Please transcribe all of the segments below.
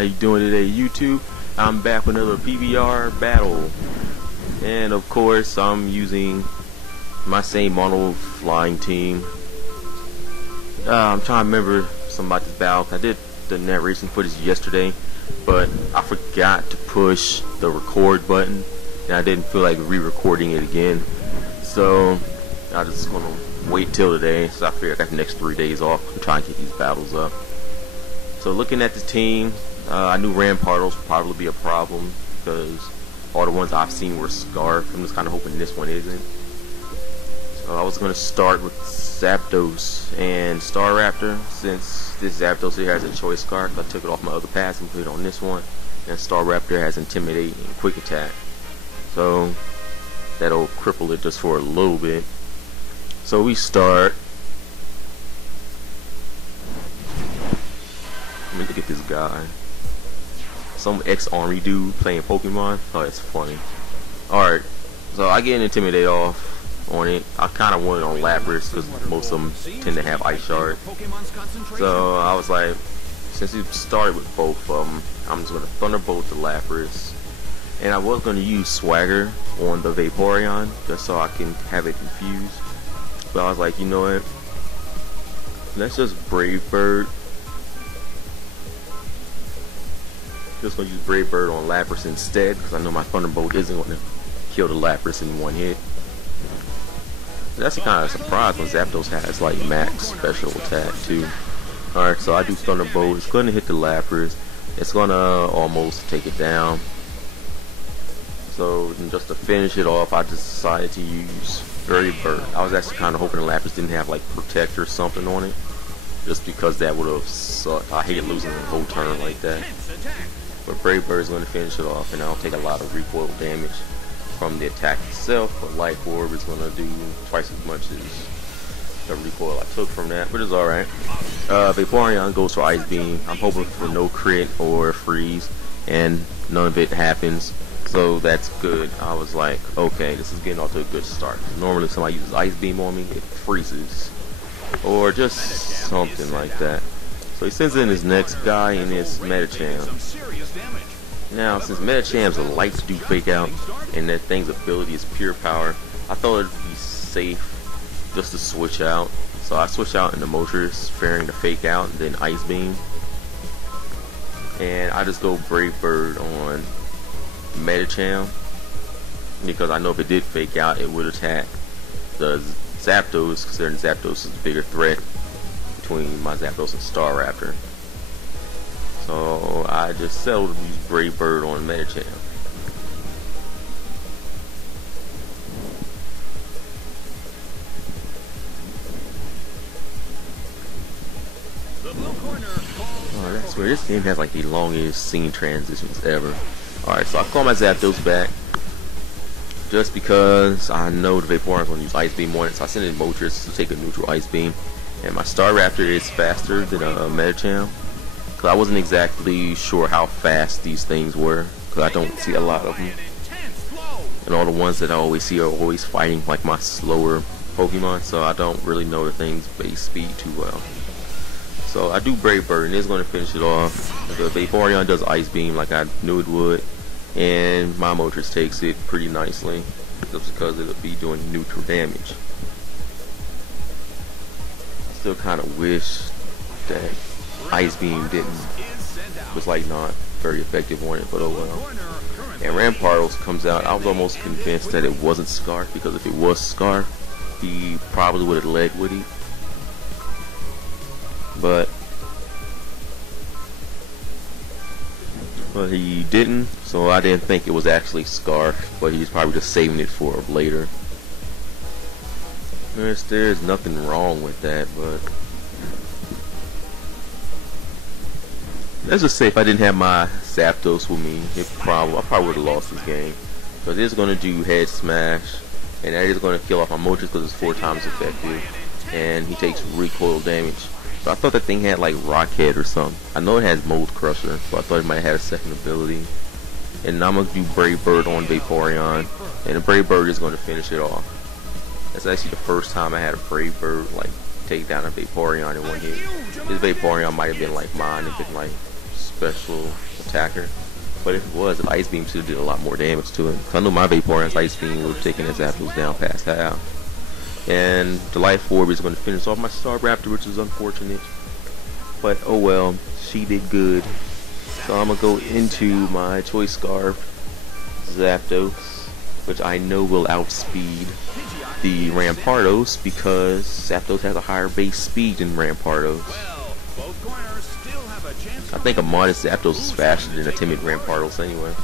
How you doing today, YouTube? I'm back with another PBR battle, and of course I'm using my same mono flying team. I'm trying to remember something about this battle. I did the narration footage yesterday, but I forgot to push the record button, and I didn't feel like re-recording it again. So I'm just gonna wait till today. So I figured I got the next 3 days off. I'm trying to get these battles up. So looking at the team, I knew Rampardos would probably be a problem because all the ones I've seen were Scarf. I'm just kind of hoping this one isn't. So I was going to start with Zapdos and Staraptor, since this Zapdos here has a choice scarf. I took it off my other pass and put it on this one, and Staraptor has Intimidate and Quick Attack. So that'll cripple it just for a little bit. So we start. Let me look at this guy. Some ex-army dude playing Pokemon. Oh, that's funny. Alright, so I get an Intimidate off on it. I kind of want it on Lapras because most of them tend to have Ice Shard. So I was like, since he started with both of them, I'm just going to Thunderbolt the Lapras. And I was going to use Swagger on the Vaporeon just so I can have it confused. But I was like, you know what? Let's just Brave Bird. Just gonna use Brave Bird on Lapras instead, because I know my Thunderbolt isn't gonna kill the Lapras in one hit. That's a kind of surprise when Zapdos has like max special attack too. Alright, so I do Thunderbolt. It's gonna hit the Lapras. It's gonna almost take it down. So just to finish it off, I just decided to use Brave Bird. I was actually kind of hoping the Lapras didn't have like Protect or something on it, just because that would have sucked. I hate losing the whole turn like that. But Brave Bird is going to finish it off, and I'll take a lot of recoil damage from the attack itself. But Light Orb is going to do twice as much as the recoil I took from that, but it's alright. Vaporeon goes for Ice Beam. I'm hoping for no crit or freeze, and none of it happens, so that's good. I was like, okay, this is getting off to a good start. Normally if somebody uses Ice Beam on me, it freezes, or just something like that. So he sends in his next guy, and it's Medicham. Now, since Medicham's lights do fake out, and that thing's ability is pure power, I thought it'd be safe just to switch out. So I switch out into Moltres, fearing to fake out, and then Ice Beam. And I just go Brave Bird on Medicham, because I know if it did fake out, it would attack the Zapdos, considering Zapdos is a bigger threat between my Zapdos and Staraptor. So I just settled to use Brave Bird on Medicham. Oh, that's weird. This game has like the longest scene transitions ever. Alright, so I call my Zapdos back just because I know the Vaporeon is going to use Ice Beam on it, so I send in Moltres to take a neutral Ice Beam. And my Staraptor is faster than Medicham, because I wasn't exactly sure how fast these things were, because I don't see a lot of them. And all the ones that I always see are always fighting like my slower Pokemon, so I don't really know the thing's base speed too well. So I do Brave Bird, and it's going to finish it off. The Vaporeon does Ice Beam like I knew it would, and my Moltres takes it pretty nicely, just because it'll be doing neutral damage. Still kind of wish that Ice Beam was like not very effective on it, but oh well. And Rampardos comes out. I was almost convinced that it wasn't Scarf, because if it was Scarf, he probably would have led with it. But he didn't, so I didn't think it was actually Scarf, but he's probably just saving it for later. There's nothing wrong with that, but let's just say if I didn't have my Zapdos with me, I probably would have lost this game, because it's going to do Head Smash, and that is going to kill off my Moltres because it's 4 times effective, and he takes recoil damage. So I thought that thing had like Rockhead or something. I know it has Mold Crusher, so I thought it might have had a second ability. And now I'm going to do Brave Bird on Vaporeon, and the Brave Bird is going to finish it off. That's actually the first time I had a Brave Bird like take down a Vaporeon in one hit. This Vaporeon might have been like mine, and been like special attacker. But if it was, Ice Beam should have did a lot more damage to it. Cause I know my Vaporeon's Ice Beam would have taken his Zapdos down past half. And the Life Orb is going to finish off my Staraptor, which is unfortunate. But oh well, she did good. So I'm going to go into my Choice Scarf Zapdos, which I know will outspeed the Rampardos because Zapdos has a higher base speed than Rampardos. I think a modest Zapdos is faster than a timid Rampardos anyway.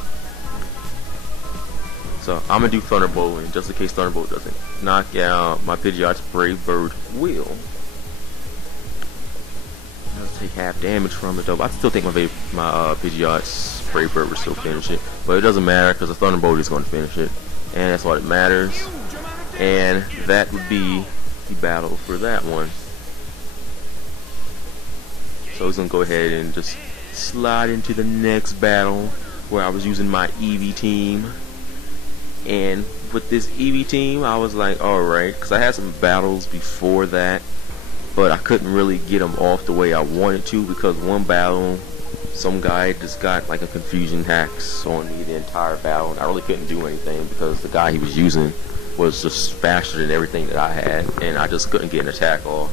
So I'm gonna do Thunderbolt, and just in case Thunderbolt doesn't knock out my Pidgeot's Brave Bird will. I'll take half damage from it though. But I still think my Pidgeot's Brave Bird will still finish it, but it doesn't matter because the Thunderbolt is going to finish it, and that's what matters. And that would be the battle for that one. So he's gonna go ahead and just slide into the next battle where I was using my Eevee team. And with this Eevee team, I was like, alright, because I had some battles before that, but I couldn't really get them off the way I wanted to because one battle, some guy just got like a confusion hacks on me the entire battle, and I really couldn't do anything because the guy he was using was just faster than everything that I had, and I just couldn't get an attack off.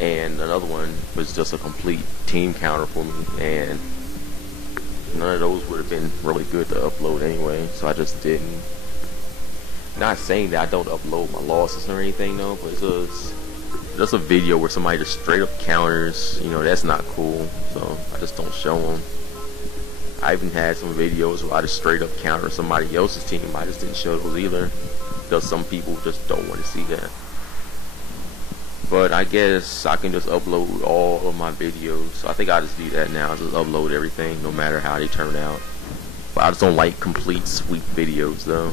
And another one was just a complete team counter for me, and none of those would have been really good to upload anyway, so I just didn't. Not saying that I don't upload my losses or anything though, but it's just a video where somebody just straight up counters, you know, that's not cool, so I just don't show them. I even had some videos where I just straight up counter somebody else's team. I just didn't show those either, because some people just don't want to see that. But I guess I can just upload all of my videos. So I think I'll just do that now. Just upload everything, no matter how they turn out. But I just don't like complete sweet videos though.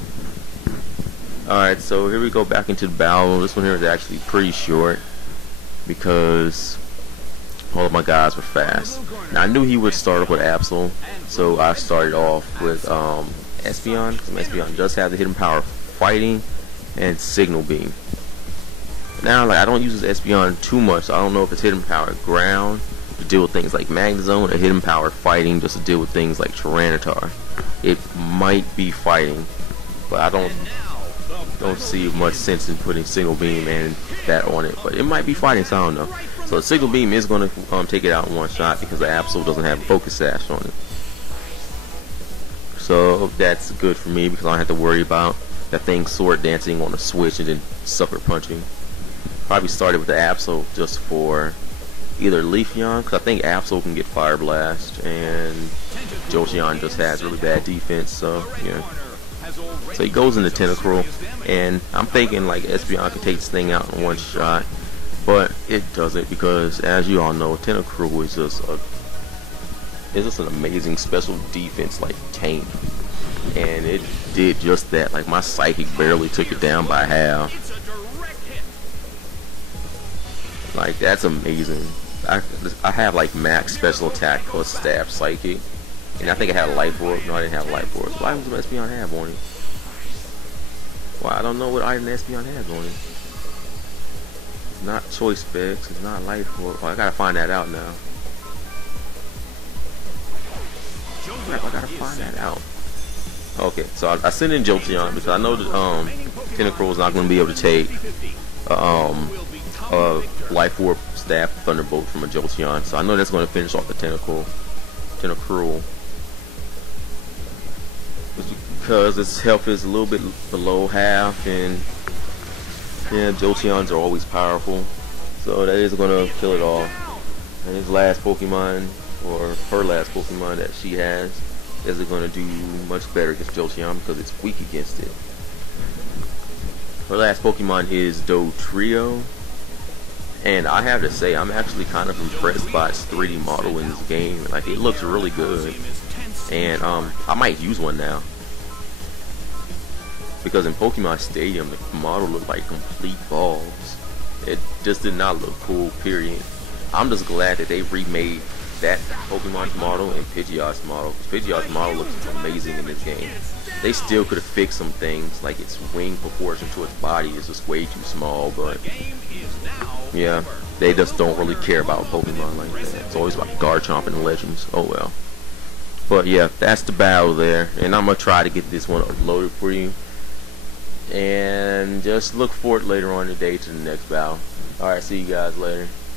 Alright, so here we go back into the battle. This one here is actually pretty short because all of my guys were fast. Now I knew he would start off with Absol, so I started off with Espeon. Espeon just has the hidden power fighting and Signal Beam. Now, like, I don't use this Espeon too much, so I don't know if it's hidden power ground to deal with things like Magnezone or hidden power fighting just to deal with things like Tyranitar. It might be fighting, but I don't see much sense in putting Signal Beam and that on it. But it might be fighting, so I don't know. So the Signal Beam is going to take it out in one shot because the Absol doesn't have Focus Sash on it. So that's good for me because I don't have to worry about that thing sword dancing on a switch and then sucker punching. Probably started with the Absol just for either Leafeon, because I think Absol can get Fire Blast, and Jolteon just has really bad defense, so yeah. So he goes into Tentacruel, and I'm thinking like Espeon can take this thing out in one shot, but it doesn't because, as you all know, Tentacruel is just an amazing special defense like tank, and it did just that. Like my Psychic barely took it down by half. Like, that's amazing. I have like max special attack plus stab Psychic, and I think I had a Life Orb. No, I didn't have a Life Orb. What items does Espeon have on it? Well, I don't know what item Espeon has on it. It's not Choice Specs. It's not Life Orb. Oh, I gotta find that out now. Crap, I gotta find that out. Okay, so I sent in Jolteon because I know that Tentacruel is not going to be able to take Life Orb, Staff, Thunderbolt from a Jolteon, so I know that's going to finish off the Tentacruel. Because its health is a little bit below half, and yeah, Jolteons are always powerful, so that is going to kill it all. And his last Pokemon, or her last Pokemon that she has, isn't going to do much better against Jolteon because it's weak against it. Her last Pokemon is Dotrio, and I have to say I'm actually kind of impressed by its 3D model in this game. Like, it looks really good, and I might use one now because in Pokemon Stadium the model looked like complete balls. It just did not look cool, period. I'm just glad that they remade that Pokemon's model and Pidgeot's model. Pidgeot's model looks amazing in this game. They still could have fixed some things, like its wing proportion to its body is just way too small, but yeah, they just don't really care about Pokemon like that. It's always about Garchomp and Legends. Oh well. But yeah, that's the battle there, and I'm gonna try to get this one uploaded for you. And just look forward later on today to the next battle. Alright, see you guys later.